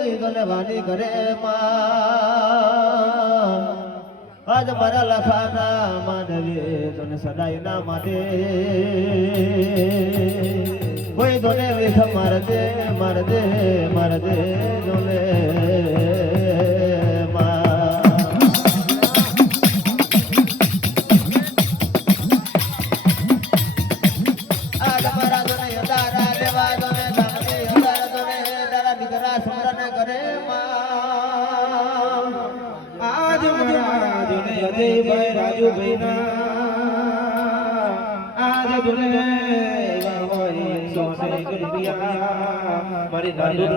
તને વાની કરે માં આજ મારા લખાના માનવી તને સદાય ના માટે કોઈ તને વિખ માર દે જોને ભાઈ રાજુભાઈ ના આજ દુને સોને ગરબિયા મારી દાદુ